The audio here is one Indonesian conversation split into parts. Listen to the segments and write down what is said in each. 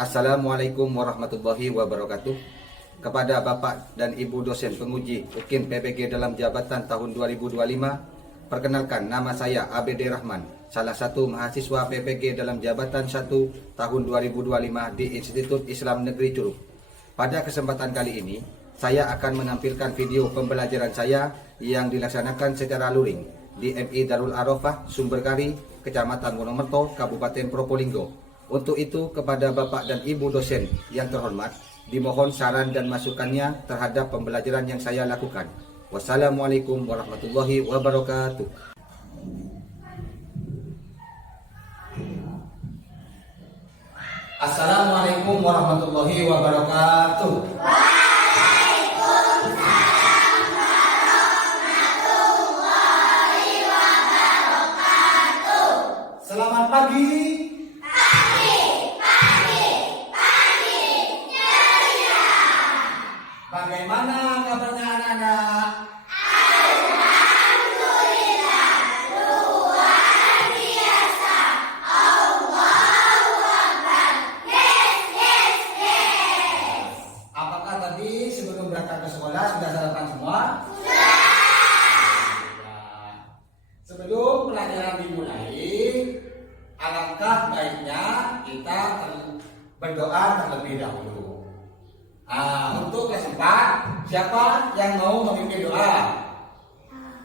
Assalamualaikum warahmatullahi wabarakatuh. Kepada Bapak dan Ibu dosen penguji UKIN PPG dalam jabatan tahun 2025, perkenalkan nama saya ABD Rahman, salah satu mahasiswa PPG dalam jabatan 1 tahun 2025 di Institut Islam Negeri Curug. Pada kesempatan kali ini, saya akan menampilkan video pembelajaran saya yang dilaksanakan secara luring di MI Darul Arafah, Sumberkari, Kecamatan Wonomerto, Kabupaten Probolinggo. Untuk itu, kepada Bapak dan Ibu dosen yang terhormat, dimohon saran dan masukannya terhadap pembelajaran yang saya lakukan. Wassalamualaikum warahmatullahi wabarakatuh. Assalamualaikum warahmatullahi wabarakatuh. Waalaikumsalam warahmatullahi wabarakatuh. Selamat pagi. Bagaimana kabarnya anak-anak? Alhamdulillah, luar biasa. Allahu Akbar. Yes. Apakah tadi sebelum berangkat ke sekolah sudah sarapan semua? Sudah. Sudah. Sebelum pelajaran dimulai, alangkah baiknya kita berdoa terlebih dahulu. Untuk kelas 4, siapa yang mau memimpin doa?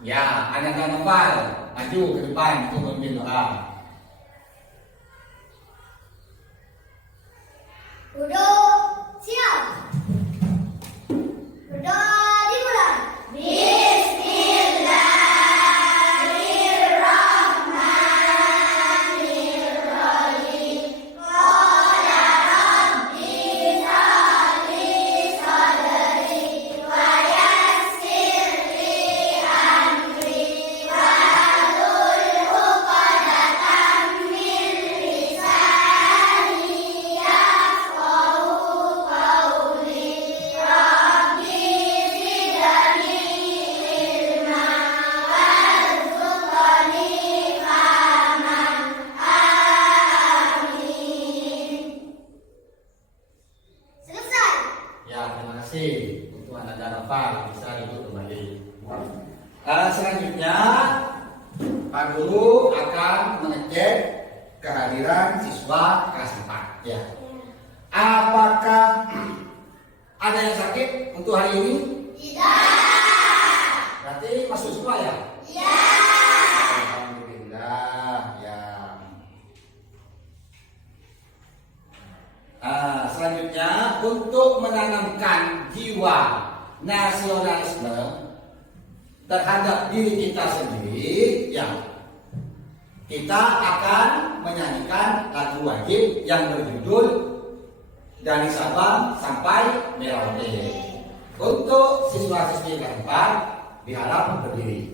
Ya, anak-anak Nopal, maju ke depan untuk memimpin doa. Duduk, siap. Berdoa dimulai. Bismillahirrahmanirrahim. Qala rabbi shrah sadri wa yassir li amri wahlul 'uqdatam min lisani yafqahu qawli. Rabbi zidni ilma warzuqni fahman. Amin. Selesai. Ya, terima kasih untuk anak-anak Nopal, bisa duduk kembali. Selanjutnya, Pak Guru akan mengecek kehadiran siswa kelas 4. Ya. Apakah ada yang sakit untuk hari ini? Tidak. Berarti masuk semua ya? Ya. Alhamdulillah ya. Selanjutnya, untuk menanamkan jiwa nasionalisme terhadap diri kita sendiri, ya, kita akan menyanyikan lagu wajib yang berjudul Dari Sabang Sampai Merauke. Untuk siswa-siswi kelas 4 diharap berdiri.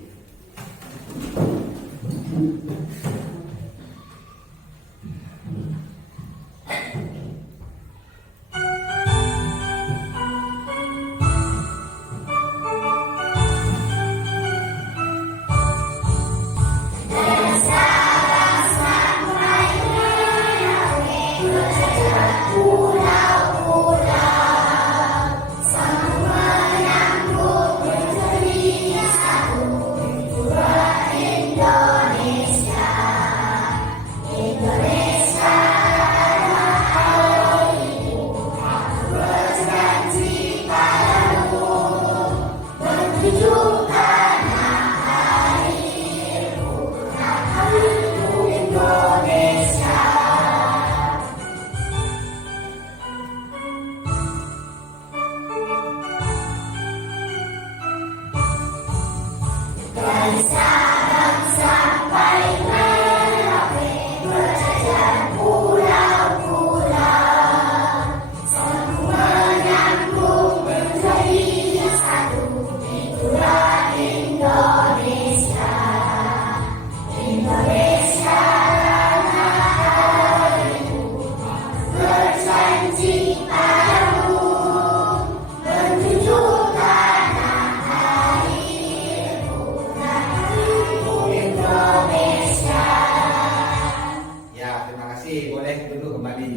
boleh duduk kembali.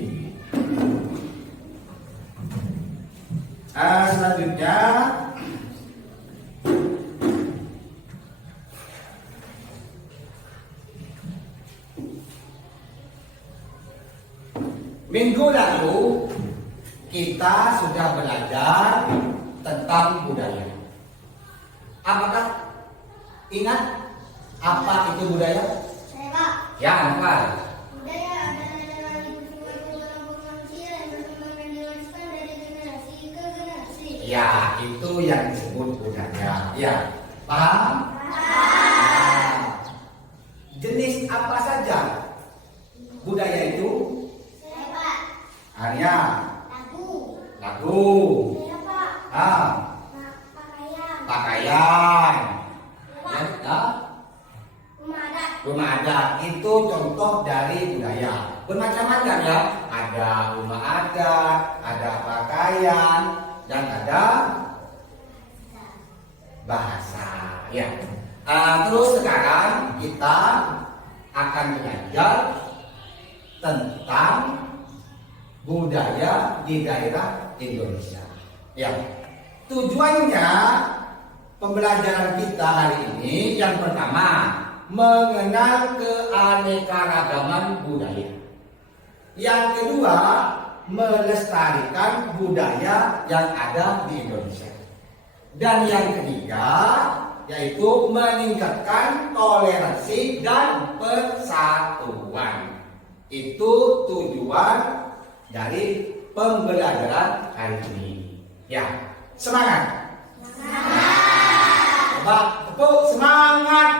Selanjutnya minggu lalu kita sudah belajar tentang budaya. Apakah ingat apa itu budaya? Saya Pak. Ya, apa? Budaya adalah kebiasaan manusia yang berkembang dan diwariskan dari generasi ke generasi. Ya, itu yang disebut budaya. Ya, paham? Nah, jenis apa saja budaya itu? Saya Pak. Hanya Lagu. lagu, Saya Pak. ah, Pakaian. pakaian, Pak. ya, Rumah adat. rumah adat itu contoh dari budaya. Bermacam-macam ya. Ada rumah adat, ada pakaian, dan ada bahasa. Ya. Terus sekarang kita akan belajar tentang budaya di daerah Indonesia. Ya. Tujuannya pembelajaran kita hari ini yang pertama mengenal keanekaragaman budaya. Yang kedua, melestarikan budaya yang ada di Indonesia. Dan yang ketiga, yaitu meningkatkan toleransi dan persatuan. Itu tujuan dari pembelajaran hari ini. Ya, semangat. Coba tepuk semangat.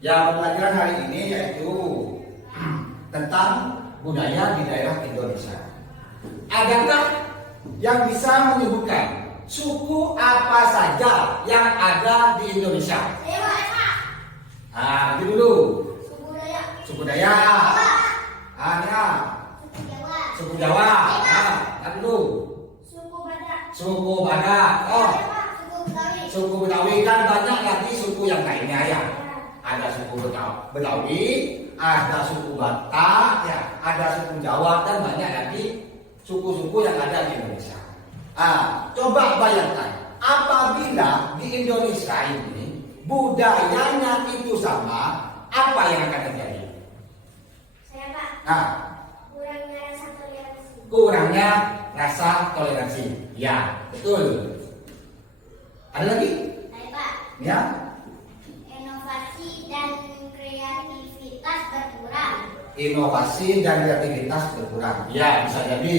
Ya, pembelajaran hari ini yaitu tentang budaya di daerah Indonesia. Adakah yang bisa menyebutkan suku apa saja yang ada di Indonesia? Saya Pak. Itu dulu. Suku Dayak. Suku Dayak. Ya. Suku Jawa. Suku Jawa. Dulu. Suku Batak. Suku Batak. Saya Pak. Suku Betawi. Suku Betawi kan banyak lagi suku yang lainnya ya. Ada suku Betawi, ada suku Batak, ya, ada suku Jawa dan banyak lagi suku-suku yang ada di Indonesia. Coba bayangkan, apabila di Indonesia ini budayanya itu sama, apa yang akan terjadi? Saya Pak. Kurangnya rasa toleransi. Kurangnya rasa toleransi. Ya, betul. Ada lagi? Saya Pak. Ya. Inovasi dan kreativitas berkurang. Inovasi dan kreativitas berkurang. Ya, bisa jadi.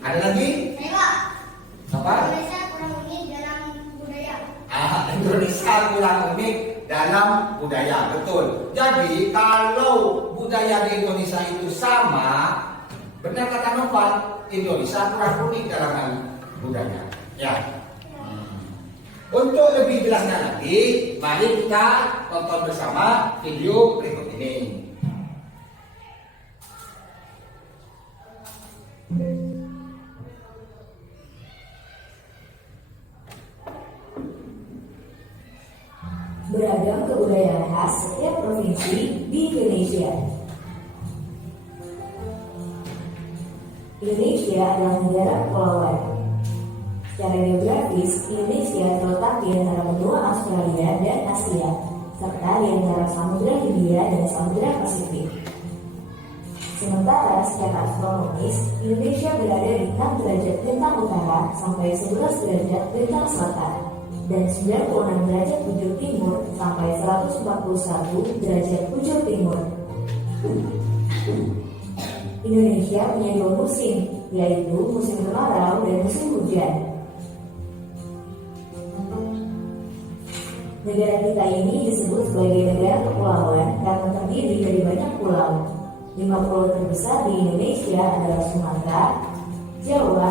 Ada lagi? Saya Pak. Apa? Indonesia kurang unik dalam budaya. Indonesia kurang unik dalam budaya, betul. Jadi kalau budaya di Indonesia itu sama, benar kata Noval, Indonesia kurang unik dalam hal budaya. Ya. Untuk lebih jelasnya lagi, mari kita tonton bersama video berikut ini. Beragam kebudayaan khas setiap provinsi di Indonesia. Indonesia adalah negara kepulauan. Secara geografis, Indonesia terletak di antara benua Australia dan Asia, serta di antara Samudra Hindia dan Samudra Pasifik. Sementara secara astronomis, Indonesia berada di 6 derajat bintang utara sampai 11 derajat bintang selatan, dan 96 derajat bujur timur sampai 141 derajat bujur timur. Indonesia punya 2 musim, yaitu musim kemarau dan musim hujan. Negara kita ini disebut sebagai negara kepulauan karena terdiri dari banyak pulau. 5 pulau terbesar di Indonesia adalah Sumatera, Jawa,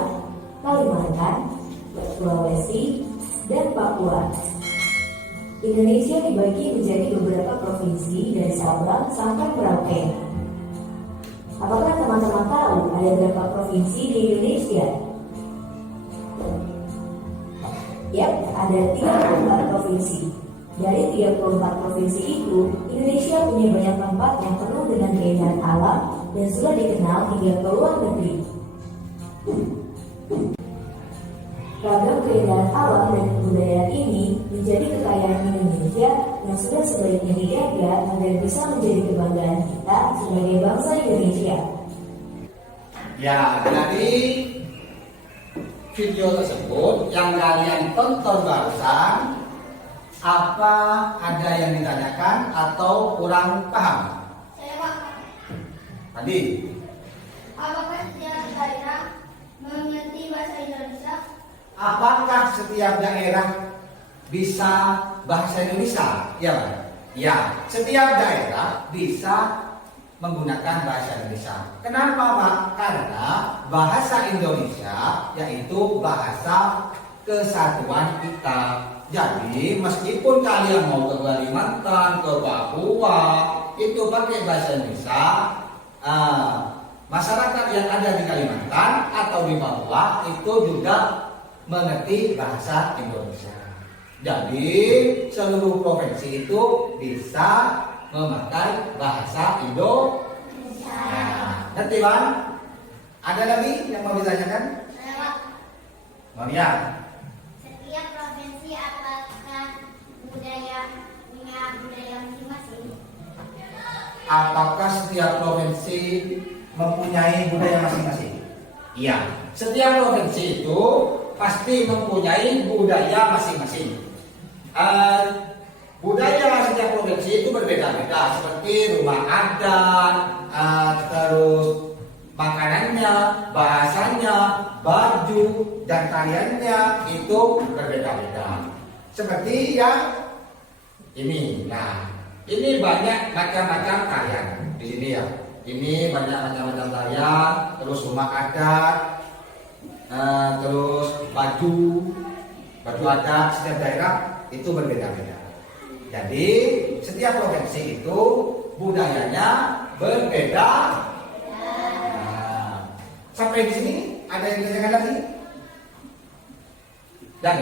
Kalimantan, Sulawesi, dan Papua. Indonesia dibagi menjadi beberapa provinsi dari Sabang sampai Merauke. Apakah teman-teman tahu ada berapa provinsi di Indonesia? Yap, ada 34 provinsi. Dari 34 provinsi itu, Indonesia punya banyak tempat yang penuh dengan keindahan alam dan sudah dikenal hingga ke luar negeri. Ragam keindahan alam dan kebudayaan ini menjadi kekayaan Indonesia yang sudah sebaiknya dijaga agar bisa menjadi kebanggaan kita sebagai bangsa Indonesia. Ya, dari video tersebut yang kalian tonton barusan, apa ada yang ditanyakan atau kurang paham? Saya Pak, Tadi, apakah setiap daerah mengerti bahasa Indonesia? apakah setiap daerah bisa bahasa Indonesia? Ya, Pak? Ya, setiap daerah bisa menggunakan bahasa Indonesia. Kenapa, Pak? Karena bahasa Indonesia yaitu bahasa kesatuan kita. Jadi, meskipun kalian mau ke Kalimantan, ke Papua, itu pakai bahasa Indonesia, masyarakat yang ada di Kalimantan atau di Papua itu juga mengerti bahasa Indonesia. Jadi, seluruh provinsi itu bisa memakai bahasa Indonesia. Nanti, Bang, ada lagi yang mau ditanyakan? Saya Pak, Maria, setiap provinsi apakah punya budaya masing-masing? apakah setiap provinsi mempunyai budaya masing-masing? Iya, setiap provinsi itu pasti mempunyai budaya masing-masing. Budaya setiap provinsi itu berbeda-beda, seperti rumah adat, terus makanannya, bahasanya, baju, dan tariannya itu berbeda-beda. Seperti yang ini. Nah, ini banyak macam-macam tarian di sini ya. Ini banyak macam-macam tarian, terus rumah adat, terus baju adat setiap daerah itu berbeda-beda. Jadi setiap provinsi itu budayanya berbeda. Nah, sampai di sini ada yang ditanyakan lagi? Dan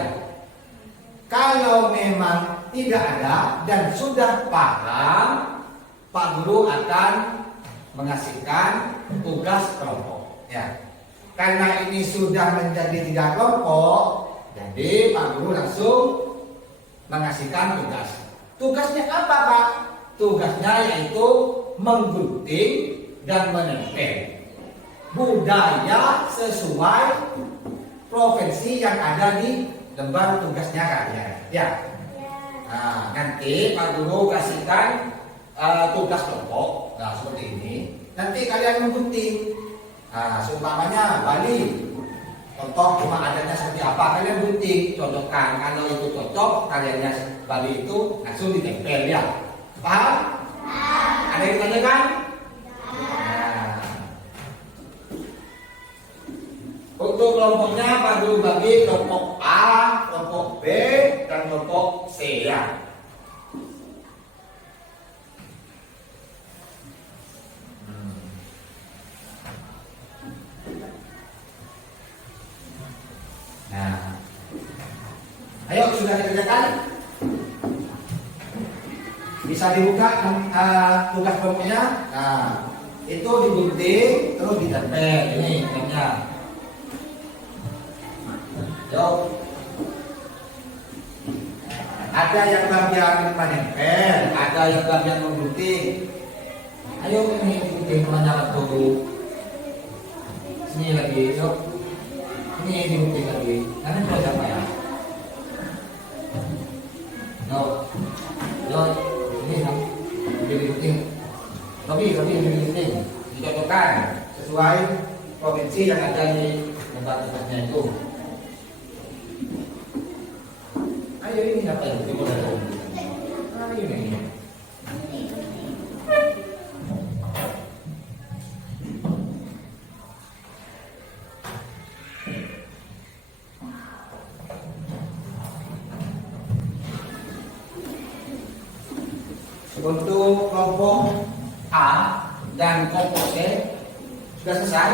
kalau memang tidak ada dan sudah paham, Pak Guru akan mengasihkan tugas kelompok. Ya, karena ini sudah menjadi 3 kelompok, jadi Pak Guru langsung mengasihkan tugas. Tugasnya apa, Pak? Tugasnya yaitu menggunting dan menempel budaya sesuai provinsi yang ada di lembar tugasnya kalian. Ya. Nah, nanti Pak Guru kasihkan tugas kelompok. Nah, seperti ini. Nanti kalian menggunting. Nah, seumpamanya Bali. Contoh rumah adatnya seperti apa, kalian gunting, cocokkan. Kalau itu cocok, kaliannya Bali itu langsung ditempel ya. Paham? Ada yang ditanyakan? Nah. Untuk kelompoknya Pak Guru bagi kelompok A, kelompok B, dan kelompok C ya. Nah, ayo sudah dikerjakan. Bisa dibuka tugas kelompoknya. Nah, itu digunting terus ditempel. Ini contohnya. Yuk. Ada yang bagian menempel, ada yang bagian menggunting. Ayo ini gunting teman-teman dulu. Sini lagi, yuk. Ini digunting lagi. Nanti mau siapa ya? Yuk, ini kan digunting. Tapi digunting, dicocokkan sesuai provinsi yang ada di tempat tugasnya itu. Ayo ini apa yang dimulai? Ayo ini. Untuk kelompok A dan kelompok C sudah selesai?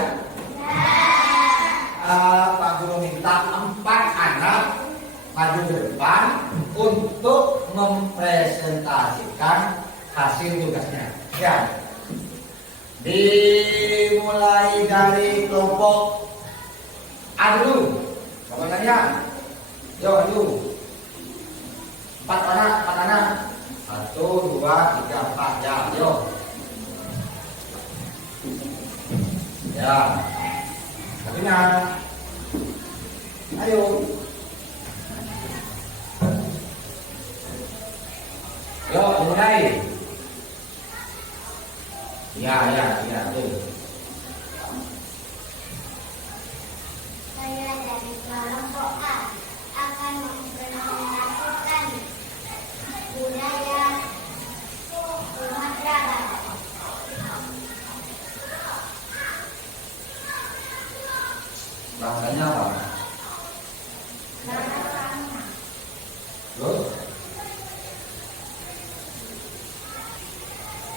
Pak Guru minta 4 anak maju kasih tugasnya. Ya. Dimulai dari kelompok A dulu. Pokoknya. Yo, adu. 4 anak. 1, 2, 3, 4. Ya, yo. Ya. Kabinan. Ayo. Yo, mulai. Ya, tuh. Saya dari kelompok A akan mempresentasikan budaya Sumatera Barat. Bahasanya apa? Terus?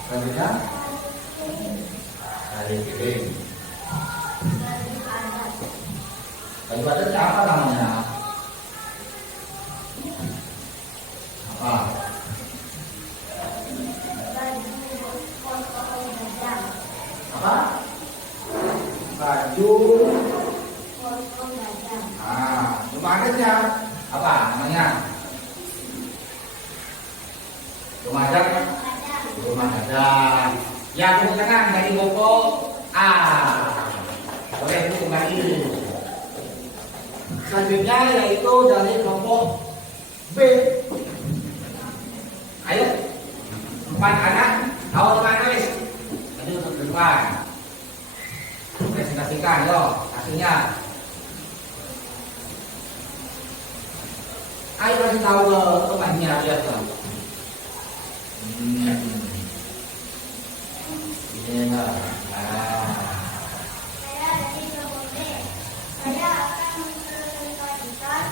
Selanjutnya? Hari piring. Baju adatnya apa namanya? Apa? Apa? Baju. Rumah adatnya apa namanya? Rumah adat. Rumah adat. Ya, tepuk tangan dari kelompok A. Boleh itu kembali. Selanjutnya yaitu dari kelompok B. Ayo, 4 anak, awal tulis. Tadi untuk depan. Presentasikan, yo, hasilnya. Ayo kasih tahu ke temannya biar tahu. Ini lah. Saya dari kelompok B. Saya akan mempresentasikan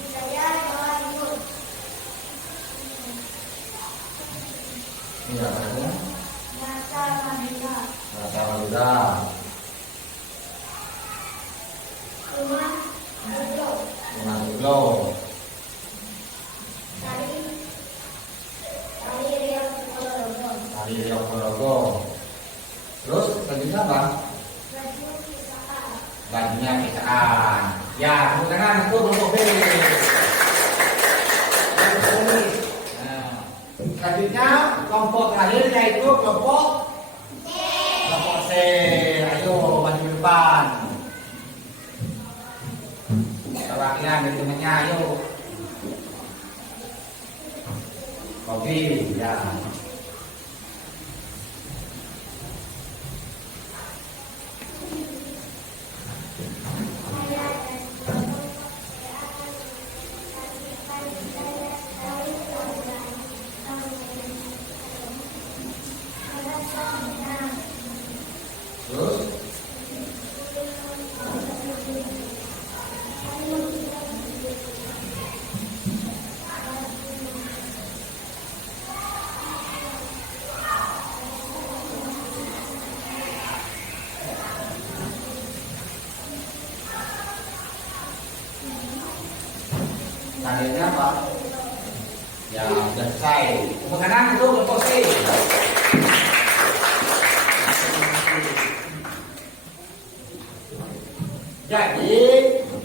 budaya Jawa Timur. Ini apa ya? Bahasa Madura. Bahasa Madura. Rumah duduk. Rumah duduk. Tari Riau Ponorogo. Tari Riau Ponorogo. Terus selanjutnya apa? Baju kisaan. Bajunya kisaan. Ya, tepuk tangan untuk kelompok B. Nah, selanjutnya kelompok terakhir yaitu kelompok C. Ayo maju depan. Perwakilan dari temannya, ayo. Kopi, ya. Terus tandanya apa? Ya, sudah selesai. Tepuk tangan untuk kelompok C. Jadi,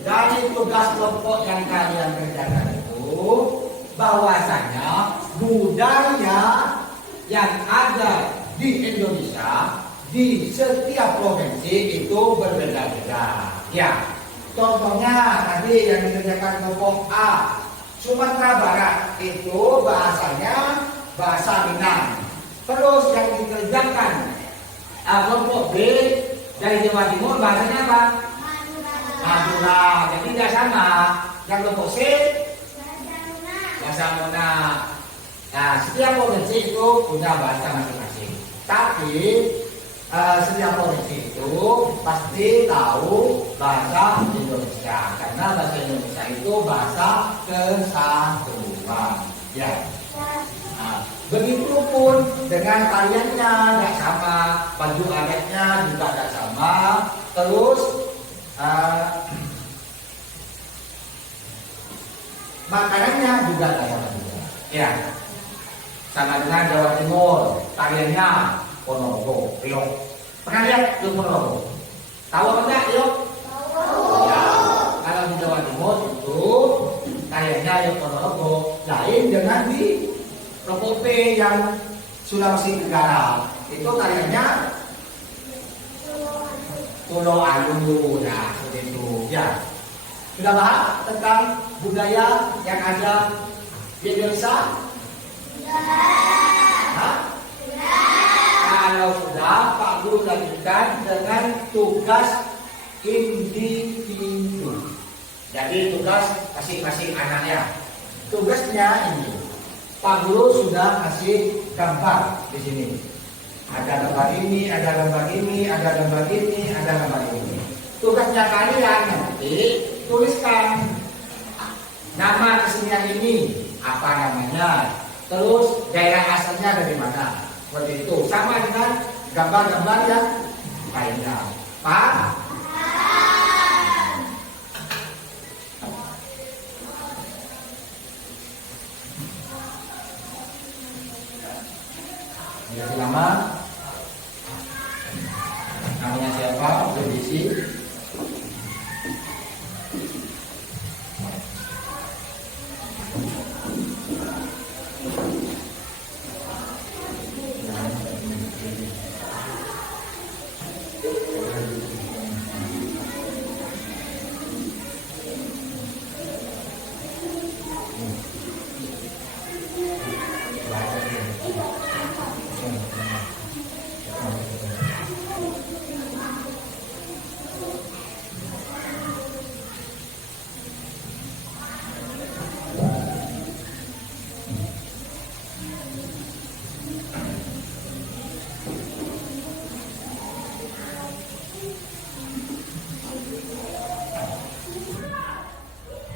dari tugas kelompok yang kalian kerjakan itu, bahwasanya budaya yang ada di Indonesia, di setiap provinsi itu berbeda-beda. Ya, contohnya tadi yang dikerjakan kelompok A, Sumatera Barat itu bahasanya bahasa Minang. Terus yang dikerjakan kelompok B dari Jawa Timur bahasanya apa? Madura. Jadi tidak sama. Yang kelompok C bahasa Mona. Nah, setiap provinsi itu punya bahasa masing-masing. Tapi setiap provinsi itu pasti tahu bahasa Indonesia, karena bahasa Indonesia itu bahasa kesatuan. Ya. Nah, begitupun dengan kaliannya nggak sama, baju adatnya juga nggak sama, terus makanannya juga nggak sama juga. Ya. sama dengan Jawa Timur, tariannya Ponorogo, Riok. Pernah lihat di Ponorogo? Tahu apa enggak, Riok? Ya, kalau di Jawa Timur itu tariannya yang Ponorogo, lain dengan di Rokope yang Sulawesi Tenggara. Itu tariannya Pulau Alu. Nah, seperti itu. Ya. Sudah paham tentang budaya yang ada di Indonesia? Hah? Kalau sudah, Pak Guru lanjutkan dengan tugas individu. Jadi tugas masing-masing anaknya. Tugasnya ini, Pak Guru sudah kasih gambar di sini. Ada gambar ini, ada gambar ini, ada gambar ini, ada gambar ini. Tugasnya kalian nanti tuliskan nama kesenian ini, apa namanya, terus daerah asalnya dari mana. Seperti itu, sama dengan gambar-gambar yang lainnya. Pak? Yang nama, namanya siapa? Berisi.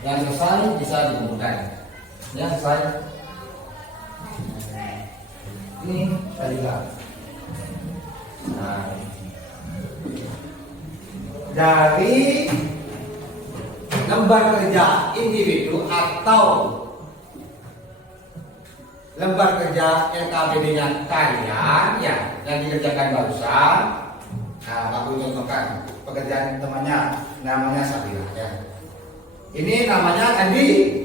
Yang selesai bisa dikumpulkan. Yang selesai ini tadi lah. Nah, dari lembar kerja individu atau lembar kerja LKPD-nya kalian ya yang dikerjakan barusan. Nah, aku contohkan pekerjaan temannya namanya Sabila ya. Ini namanya Candi.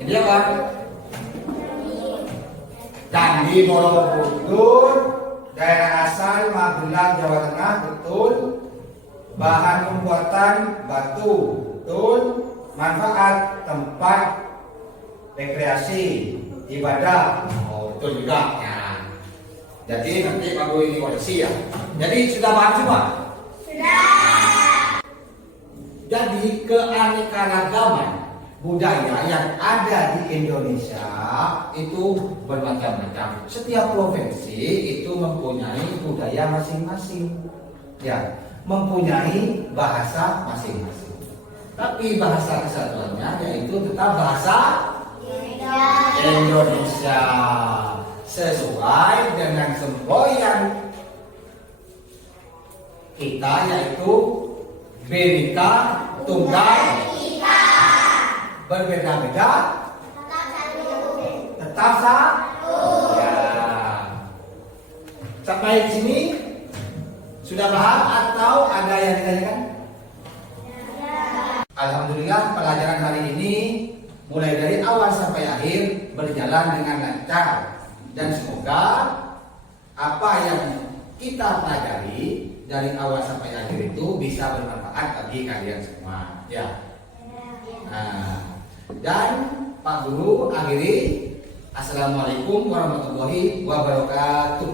Ini apa? Candi Borobudur, daerah asal Magelang, Jawa Tengah, betul. Bahan pembuatan batu, betul. Manfaat tempat rekreasi, ibadah, oh betul juga. Ya. Jadi nanti Pak Guru ini koreksi ya. Jadi sudah paham semua? Jadi keanekaragaman budaya yang ada di Indonesia itu bermacam-macam. Setiap provinsi itu mempunyai budaya masing-masing, ya, mempunyai bahasa masing-masing. Tapi bahasa kesatuannya yaitu tetap bahasa Indonesia sesuai dengan semboyan kita yaitu Bhinneka Tunggal berbeda-beda tetap satu. Ya. Sampai di sini sudah paham atau ada yang ditanyakan? Alhamdulillah pelajaran hari ini mulai dari awal sampai akhir berjalan dengan lancar dan semoga apa yang kita pelajari dari awal sampai akhir itu bisa bermanfaat bagi kalian semua, ya. Nah, dan Pak Guru akhiri, Assalamualaikum warahmatullahi wabarakatuh.